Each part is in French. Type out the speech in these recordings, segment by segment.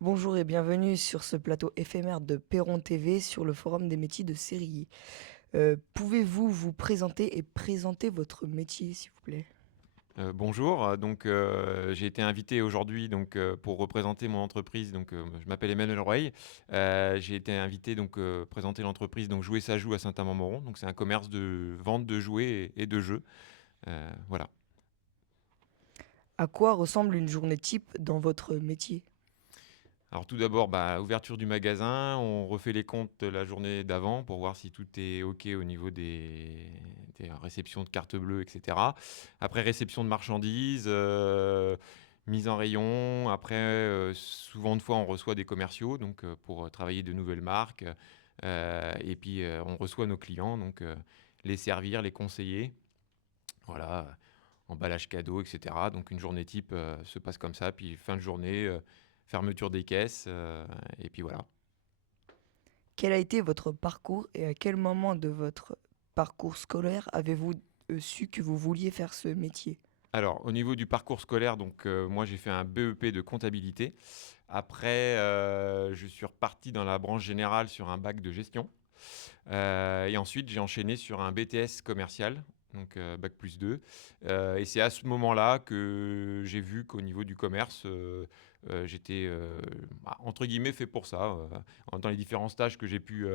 Bonjour et bienvenue sur ce plateau éphémère de Perron TV sur le forum des métiers de Sérilly. Pouvez-vous vous présenter et présenter votre métier, s'il vous plaît? Bonjour, j'ai été invité aujourd'hui pour représenter mon entreprise je m'appelle Emmanuel Roy. J'ai été invité présenter l'entreprise Jouer ça joue à Saint-Amand-Montrond. Donc c'est un commerce de vente de jouets et de jeux, voilà. À quoi ressemble une journée type dans votre métier? Alors tout d'abord, ouverture du magasin, on refait les comptes de la journée d'avant pour voir si tout est OK au niveau des réceptions de cartes bleues, et cetera. Après réception de marchandises, mise en rayon. Après, souvent de fois, on reçoit des commerciaux pour travailler de nouvelles marques, on reçoit nos clients les servir, les conseiller. Voilà, emballage cadeau, et cetera. Donc une journée type, se passe comme ça. Puis fin de journée, fermeture des caisses, et puis voilà. Quel a été votre parcours et à quel moment de votre parcours scolaire avez-vous su que vous vouliez faire ce métier? Alors au niveau du parcours scolaire, moi j'ai fait un BEP de comptabilité. Après, je suis reparti dans la branche générale sur un bac de gestion. Et ensuite, j'ai enchaîné sur un BTS commercial, bac+2. Et c'est à ce moment-là que j'ai vu qu'au niveau du commerce, j'étais, entre guillemets, fait pour ça. Dans les différents stages que j'ai pu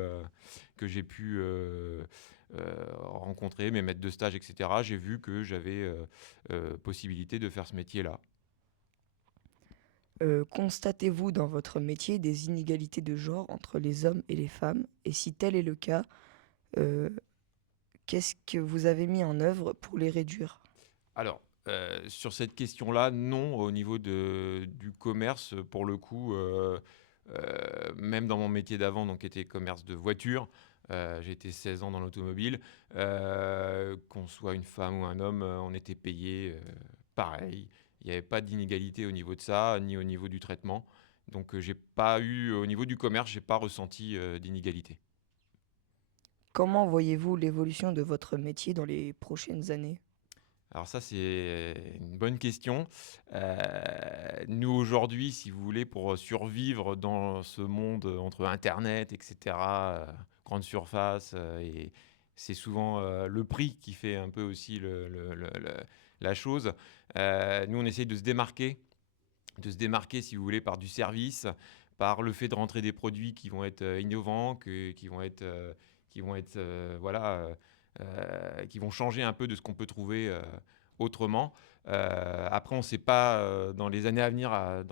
rencontrer, mes maîtres de stage, etc., j'ai vu que j'avais possibilité de faire ce métier-là. Constatez-vous dans votre métier des inégalités de genre entre les hommes et les femmes? Et si tel est le cas, euh, qu'est-ce que vous avez mis en œuvre pour les réduire? Alors, sur cette question-là, non, au niveau du commerce, pour le coup, même dans mon métier d'avant, donc qui était commerce de voitures, j'ai été 16 ans dans l'automobile, qu'on soit une femme ou un homme, on était payé pareil. Il n'y avait pas d'inégalité au niveau de ça, ni au niveau du traitement. J'ai pas eu, au niveau du commerce, j'ai pas ressenti d'inégalité. Comment voyez-vous l'évolution de votre métier dans les prochaines années? Alors ça, c'est une bonne question. Nous aujourd'hui, si vous voulez, pour survivre dans ce monde entre internet et cetera, grande surface, et c'est souvent, le prix qui fait un peu aussi la chose. Nous, on essaye de se démarquer, si vous voulez, par du service, par le fait de rentrer des produits qui vont être, innovants, qui vont changer un peu de ce qu'on peut trouver, autrement. Après on ne sait pas, dans les années à venir à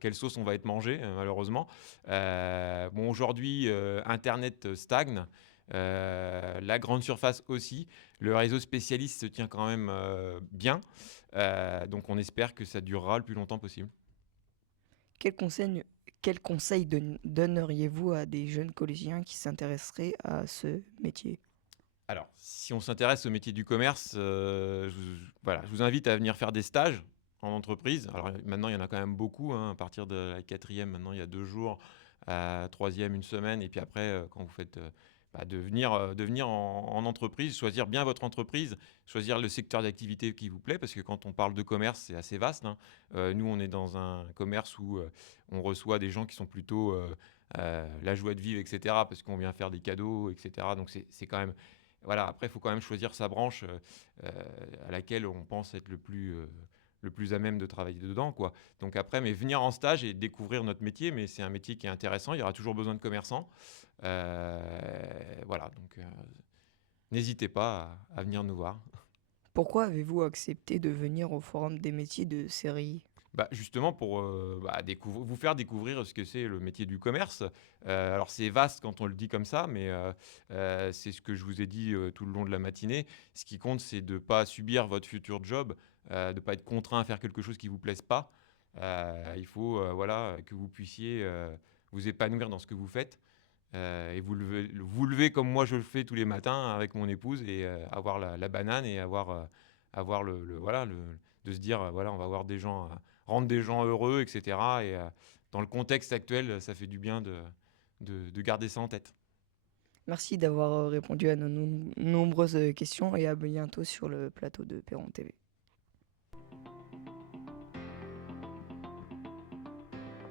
quelle sauce on va être mangé, malheureusement. Bon aujourd'hui, internet stagne, la grande surface aussi. Le réseau spécialiste se tient quand même, bien. Donc on espère que ça durera le plus longtemps possible. Quel conseil, quel conseil donneriez-vous à des jeunes collégiens qui s'intéresseraient à ce métier? Alors, si on s'intéresse au métier du commerce, je vous invite à venir faire des stages en entreprise. Alors maintenant, il y en a quand même beaucoup, hein, à partir de la quatrième, maintenant il y a 2 jours, troisième, une semaine et puis après, quand vous faites, de venir en entreprise, choisir bien votre entreprise, choisir le secteur d'activité qui vous plaît parce que quand on parle de commerce, c'est assez vaste, hein. Nous, on est dans un commerce où, on reçoit des gens qui sont plutôt, la joie de vivre et cetera parce qu'on vient faire des cadeaux et cetera. Donc c'est quand même voilà, après, il faut quand même choisir sa branche, heu, à laquelle on pense être le plus à même de travailler dedans, quoi. Donc après, mais venir en stage et découvrir notre métier, mais c'est un métier qui est intéressant, il y aura toujours besoin de commerçants. Voilà, n'hésitez pas à venir nous voir. Pourquoi avez-vous accepté de venir au Forum des métiers de Série? Justement pour, vous faire découvrir ce que c'est le métier du commerce. Alors c'est vaste quand on le dit comme ça, c'est ce que je vous ai dit, tout le long de la matinée. Ce qui compte, c'est de ne pas subir votre futur job, de ne pas être contraint à faire quelque chose qui ne vous plaise pas. Il faut, voilà, que vous puissiez, vous épanouir dans ce que vous faites, et vous lever comme moi je le fais tous les matins avec mon épouse et avoir la banane et avoir voilà, de se dire, voilà, on va voir des gens, rendre des gens heureux, et cetera et dans le contexte actuel, ça fait du bien de garder ça en tête. Merci d'avoir répondu à nos nombreuses questions et à bientôt sur le plateau de Perron TV.